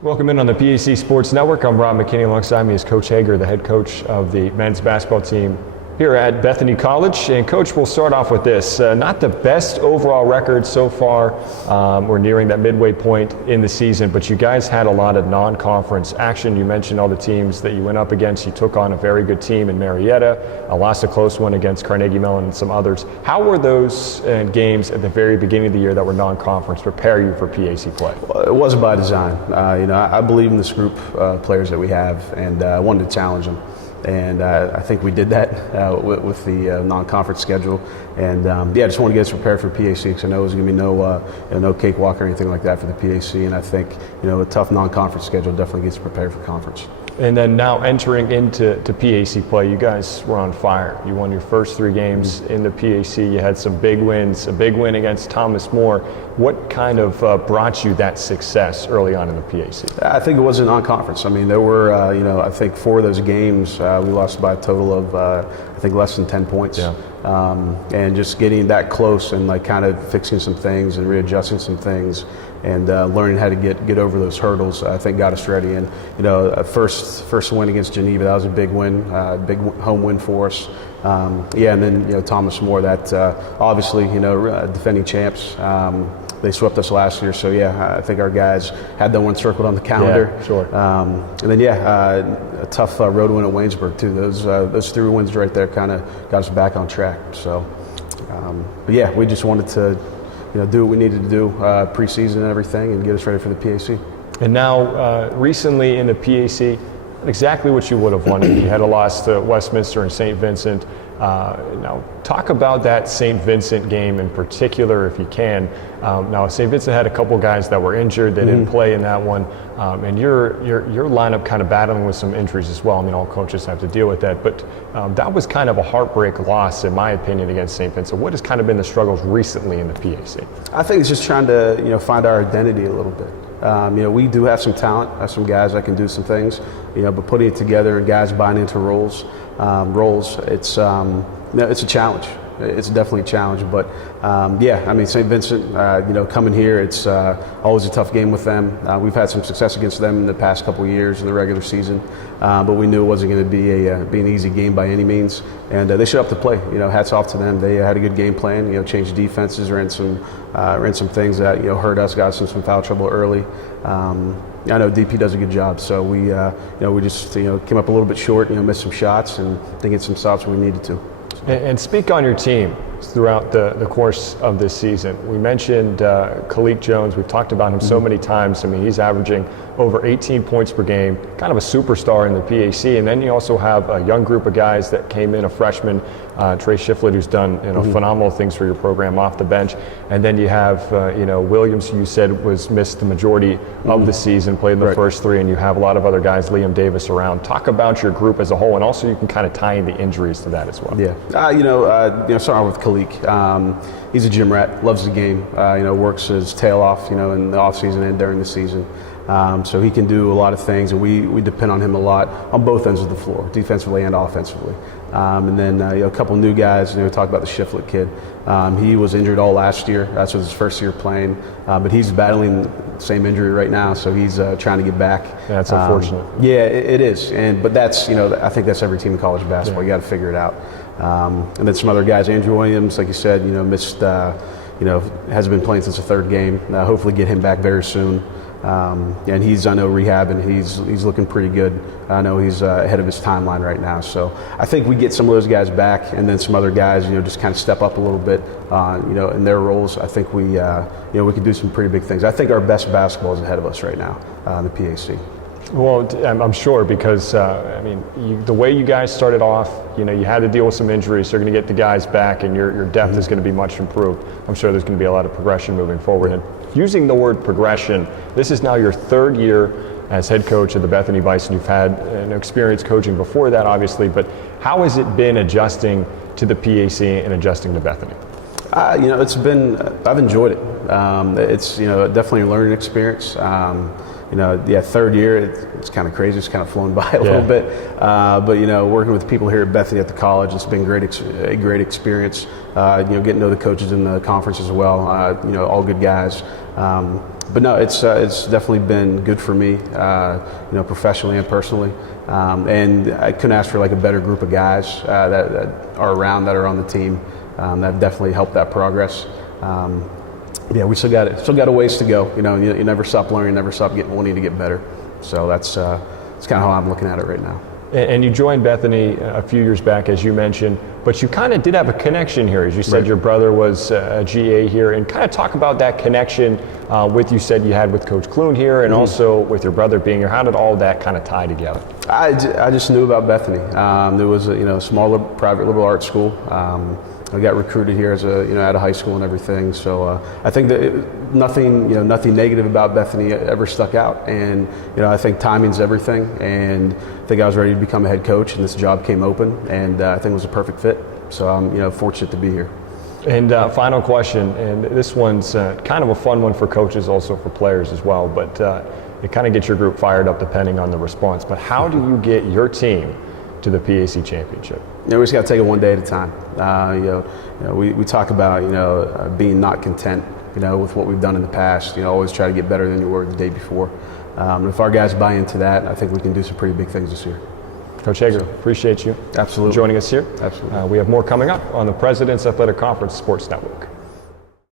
Welcome in on the PAC Sports Network. I'm Rob McKinney. Alongside me is Coach Hager, the head coach of the men's basketball team here at Bethany College. And Coach, we'll start off with this. Not the best overall record so far. We're nearing that midway point in the season, but you guys had a lot of non-conference action. You mentioned all the teams that you went up against. You took on a very good team in Marietta, lost a close one against Carnegie Mellon and some others. How were those games at the very beginning of the year that were non-conference prepare you for PAC play? Well, it wasn't by design. I believe in this group of players that we have, and I wanted to challenge them. And I think we did that with the non-conference schedule. And I just want to get us prepared for PAC because I know there's going to be no cakewalk or anything like that for the PAC. And I think a tough non-conference schedule definitely gets prepared for conference. And then now entering into PAC play, you guys were on fire. You won your first 3 games in the PAC. You had some big wins, a big win against Thomas More. What kind of brought you that success early on in the PAC? I think it was a non-conference. I mean, there were, I think 4 of those games we lost by a total of, I think, less than 10 points. Yeah. And just getting that close and kind of fixing some things and readjusting some things and learning how to get over those hurdles, I think got us ready. And first win against Geneva, that was a big win, big home win for us. And then Thomas More, that obviously defending champs. They swept us last year, so I think our guys had that one circled on the calendar. Yeah, sure. And then a tough road win at Waynesburg too. Those 3 wins right there kind of got us back on track. So, we just wanted to do what we needed to do preseason and everything, and get us ready for the PAC. And now, recently in the PAC, exactly what you would have wanted. You had a loss to Westminster and St. Vincent. Now, talk about that St. Vincent game in particular, if you can. Now, St. Vincent had a couple guys that were injured. They didn't play in that one. And your lineup kind of battling with some injuries as well. I mean, all coaches have to deal with that. But that was kind of a heartbreak loss, in my opinion, against St. Vincent. What has kind of been the struggles recently in the PAC? I think it's just trying to, find our identity a little bit. We do have some talent, some guys that can do some things, but putting it together and guys buying into roles, it's a challenge. It's definitely a challenge, but St. Vincent, coming here, it's always a tough game with them. We've had some success against them in the past couple of years in the regular season, but we knew it wasn't going to be an easy game by any means, and they showed up to play. Hats off to them. They had a good game plan. Changed defenses, ran some things that hurt us, got us in some foul trouble early. I know DP does a good job, so we just came up a little bit short, missed some shots, and didn't get some stops when we needed to. And speak on your team throughout the course of this season. We mentioned Khalik Jones. We've talked about him so many times. I mean, he's averaging over 18 points per game, kind of a superstar in the PAC. And then you also have a young group of guys that came in, a freshman, Trey Shiflett, who's done phenomenal things for your program off the bench. And then you have Williams, who you said missed the majority of the season, played the first 3, and you have a lot of other guys, Liam Davis around. Talk about your group as a whole, and also you can kind of tie in the injuries to that as well. Yeah, starting with Khalik. He's a gym rat, loves the game, works his tail off, in the off season and during the season. So he can do a lot of things, and we depend on him a lot on both ends of the floor, defensively and offensively. And then a couple new guys. We talked about the Shiflett kid. He was injured all last year. That's his first year playing, but he's battling the same injury right now, so he's trying to get back. Yeah, that's unfortunate. Yeah, it is. But that's I think that's every team in college basketball. You got to figure it out. And then some other guys. Andrew Williams, like you said, missed. Hasn't been playing since the 3rd game. Hopefully get him back very soon. And he's, I know, rehab, and he's looking pretty good. I know he's ahead of his timeline right now. So I think we get some of those guys back, and then some other guys, just kind of step up a little bit, in their roles. I think we can do some pretty big things. I think our best basketball is ahead of us right now in the PAC. Well, I'm sure, because the way you guys started off, you had to deal with some injuries. So you're going to get the guys back, and your depth is going to be much improved. I'm sure there's going to be a lot of progression moving forward. And using the word progression, this is now your 3rd year as head coach of the Bethany Bison. You've had an experience coaching before that, obviously, but how has it been adjusting to the PAC and adjusting to Bethany? It's been, I've enjoyed it. It's, definitely a learning experience. 3rd year, it's kind of crazy. It's kind of flown by a little bit. But working with people here at Bethany at the college, it's been a great experience. Getting to know the coaches in the conference as well. All good guys. But no, it's definitely been good for me, professionally and personally. And I couldn't ask for like a better group of guys that are around, that are on the team. That definitely helped that progress. We still got a ways to go. You never stop learning, never stop wanting to get better. So that's kind of how I'm looking at it right now. And you joined Bethany a few years back, as you mentioned, but you kind of did have a connection here. As you said, your brother was a GA here, and kind of talk about that connection you said you had with Coach Clune here, and also with your brother being here. How did all that kind of tie together? I just knew about Bethany. There was a small private liberal arts school. I got recruited here as out of high school and everything. So I think that nothing negative about Bethany ever stuck out. And I think timing's everything. And I think I was ready to become a head coach, and this job came open, and I think it was a perfect fit. So I'm fortunate to be here. And final question, and this one's kind of a fun one for coaches, also for players as well. But it kind of gets your group fired up depending on the response. But how do you get your team to the PAC championship? We just got to take it one day at a time. We talk about being not content, with what we've done in the past. Always try to get better than you were the day before. If our guys buy into that, I think we can do some pretty big things this year. Coach Hager, appreciate you absolutely joining us here. Absolutely. We have more coming up on the President's Athletic Conference Sports Network.